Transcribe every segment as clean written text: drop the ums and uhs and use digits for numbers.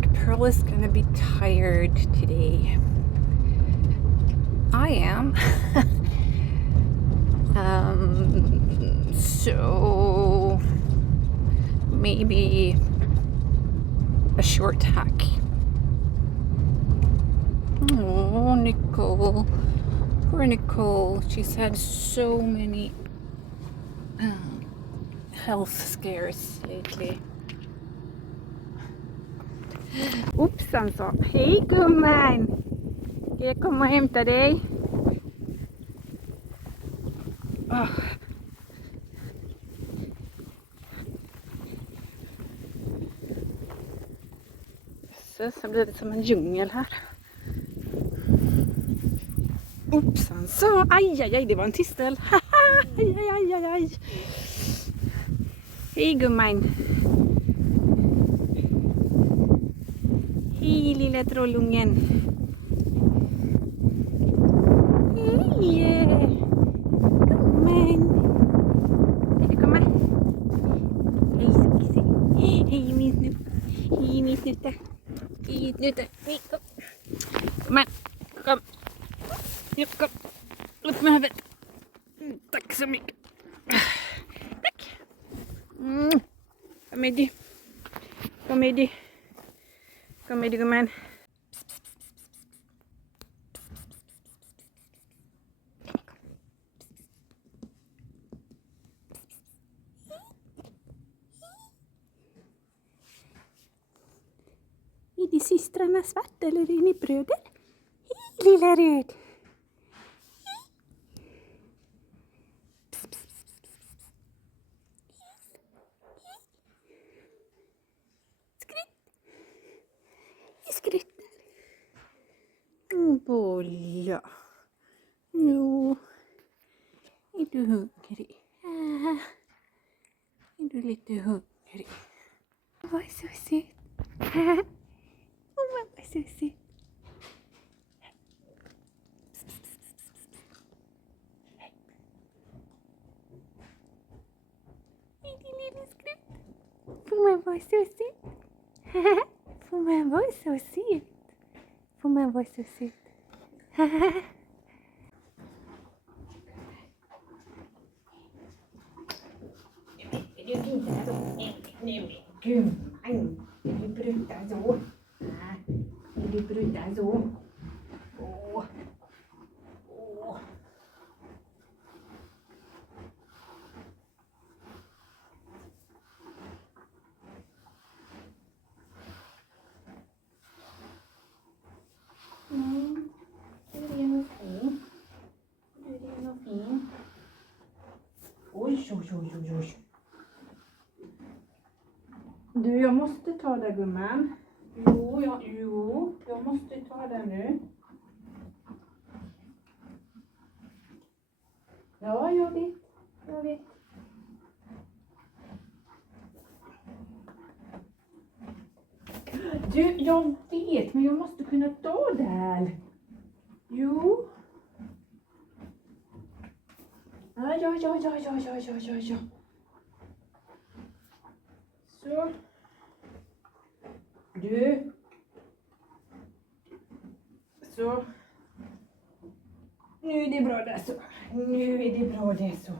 think Pearl is gonna be tired today. I am. So maybe a short hack. Oh, Nicole. Poor Nicole. She's had so many health scares lately. Oops, han sa. Hej gumman! Ska jag komma och hämta dig? Så blir det som en djungel här. Oops, han sa. Aj, aj, aj, det var en tistel. Aj, aj, aj, aj, aj. Hej gumman. Hej lilla trollungen. Hej gumman. Vill du komma? Hej Sofie. Hej min snutt. Hej min snutta. Hej snutta. Hej kom. Kom här. Kom. Ja, kom. Upp med huvudet. Tack så mycket. Tack. Kom med dig. Kom med dig. Kom med dig gumman. Är de systrarna svart eller är ni bröder? Hej lilla röd. Skryttar. Bolla. Jo. Är du hungrig? Är du lite hungrig? Vad så söt. Vad så söt. Är din lilla skrutt? Får man vara så söt? Får man vara så söt? Får man vara så söt? Är du inte så? Nej, gumman. Är du brutta så? Är du brutta så? Åh. Åh. Det är nog fint. Det är nog fint. Oj, oj, oj, oj, oj. Du, jag måste ta det gumman. Jo, jag måste ta det nu. Ja, jag vet. Du, jag vet, men jag måste kunna ta det. Jo. Ja. Så. Du. Så. Nu är det bra där så. Nu är det bra där så.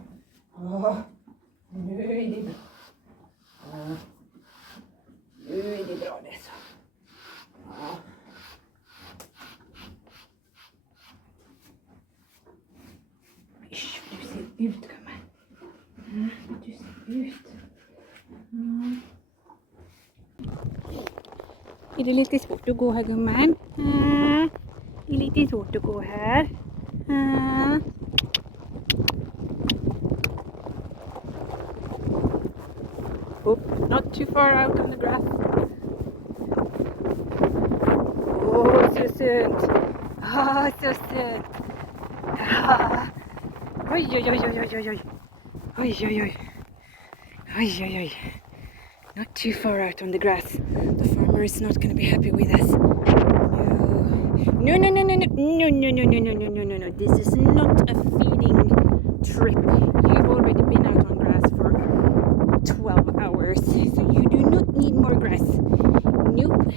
Nu är det bra. Nu är det bra där så. Isch, du ser ut gumman. Du ser ut. Är det lite svårt att gå här gumman? Det är lite svårt att gå här. Oh, not too far out on the grass. Oh, så söt. Så söt. Oj. Not too far out on the grass. The farmer is not going to be happy with us. No. This is not a feeding trip. You've already been out on grass for 12 hours, so you do not need more grass. Nope.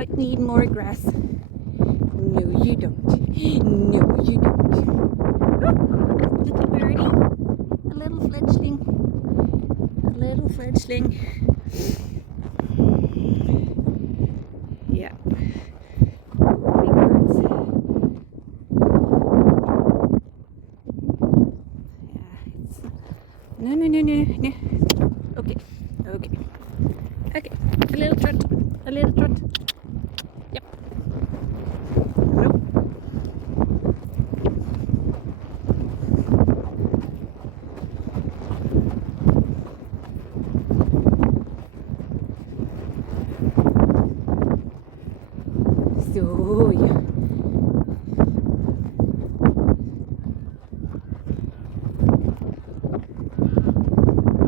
not need more grass. No, you don't. No, you don't. Oh, little birdie. A little fledgling. A little fledgling. Yeah. Big birds. Yeah, it's... No, no, no, no, no. Okay, okay. Okay, a little trot. A little trot. Yep. Nope. Så ja.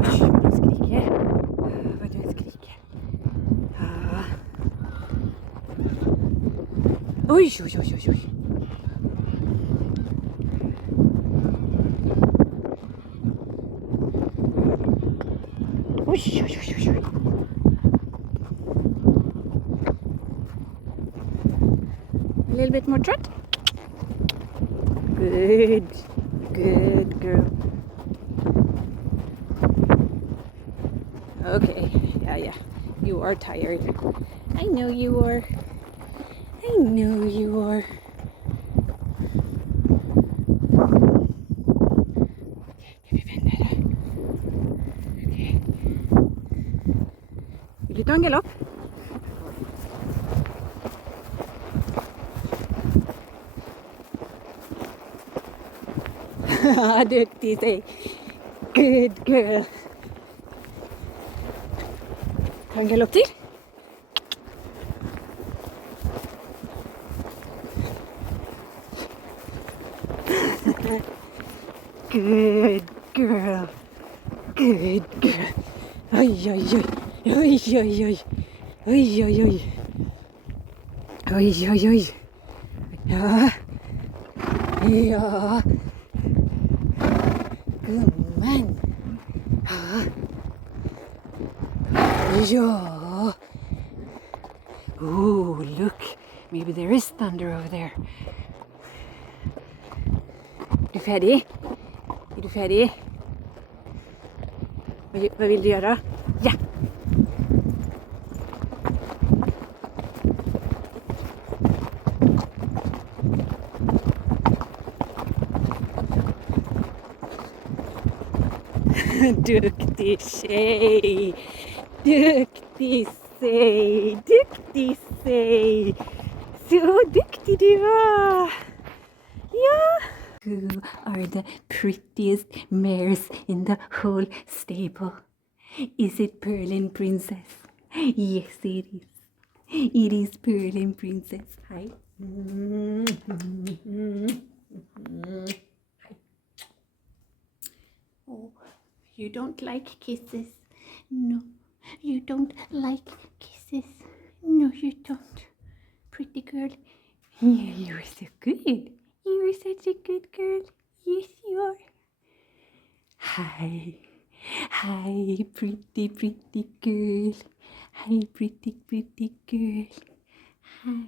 Oj, vad de skriker. Vad de skriker. Ah. Oj, oj, oj, oj, oj. Oj, oj, oj, oj, oj. A little bit more trot. Good. Good girl. Okay. Yeah, yeah. You are tired. I know you are. I know you are. Okay, ska vi vända där. Okej. Vill du ta en galopp? Duktig sig. Good girl. Ta en galopp till. Good girl. Good girl. Oj, oj, oj. Oj, oj, oj. Oj, oj, oj. Oj, oj, oj. Ja. Ja. Gumman. Ja. Ja. Oh, look. Maybe there is thunder over there. Är du färdig? Är du färdig? Vad vill du göra? Ja! Duktig tjej! Duktig tjej! Duktig tjej! Så duktig du var! Ja! Who are the prettiest mares in the whole stable? Is it Pearl and Princess? Yes, it is. It is Pearl and Princess. Hi. Oh, you don't like kisses? No, you don't like kisses? No, you don't. Pretty girl. Yeah, you're so good. You're such a good girl. Yes, you are. Hi. Hi, pretty, pretty girl. Hi, pretty, pretty girl. Hi.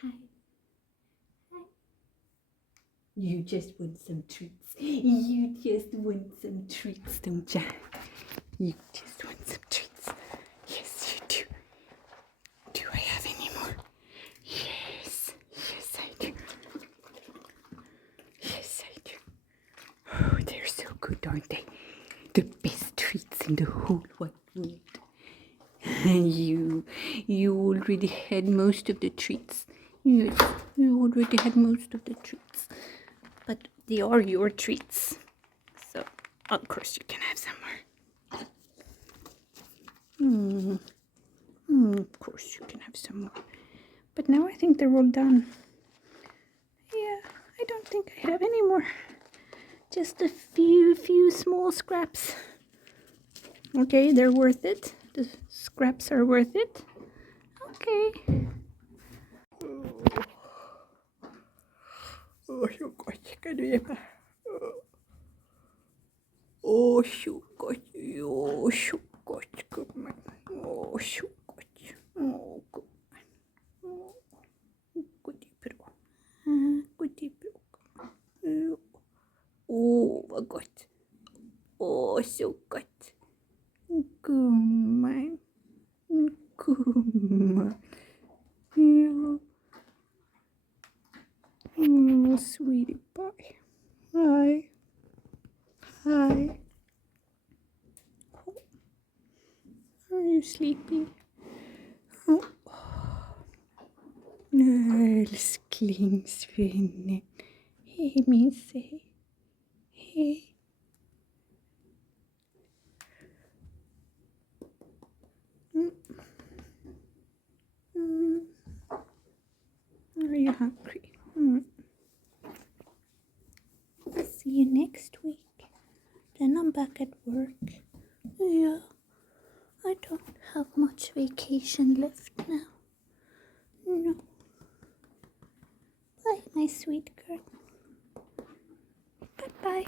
Hi. Hi. You just want some treats. You just want some treats, don't you? You just want some treats. Yes, you do. Do I have any more? Yes. Yes, I do. Yes, I do. Oh, they're so good, aren't they? The best treats in the whole wide world. You already had most of the treats. Yes, you already had most of the treats. But they are your treats. So, of course, you can have some more. Of course, you can have some more. But now I think they're all done. Yeah, I don't think I have any more. Just a few small scraps. Okay, they're worth it. The scraps are worth it. Okay. Åh, så gott ska du ge mig. Åh, så gott. Åh, så gott, gumman. Åh, så gott. Åh, gumman. sweetie pie. Hi. Hi. Are you sleepy? Oh. Älsklingsvännen. Hej min tjej. Hej. Are you hungry? I'll see you next week. Then I'm back at work. Yeah, I don't have much vacation left now. No. Bye, my sweet girl. Bye-bye.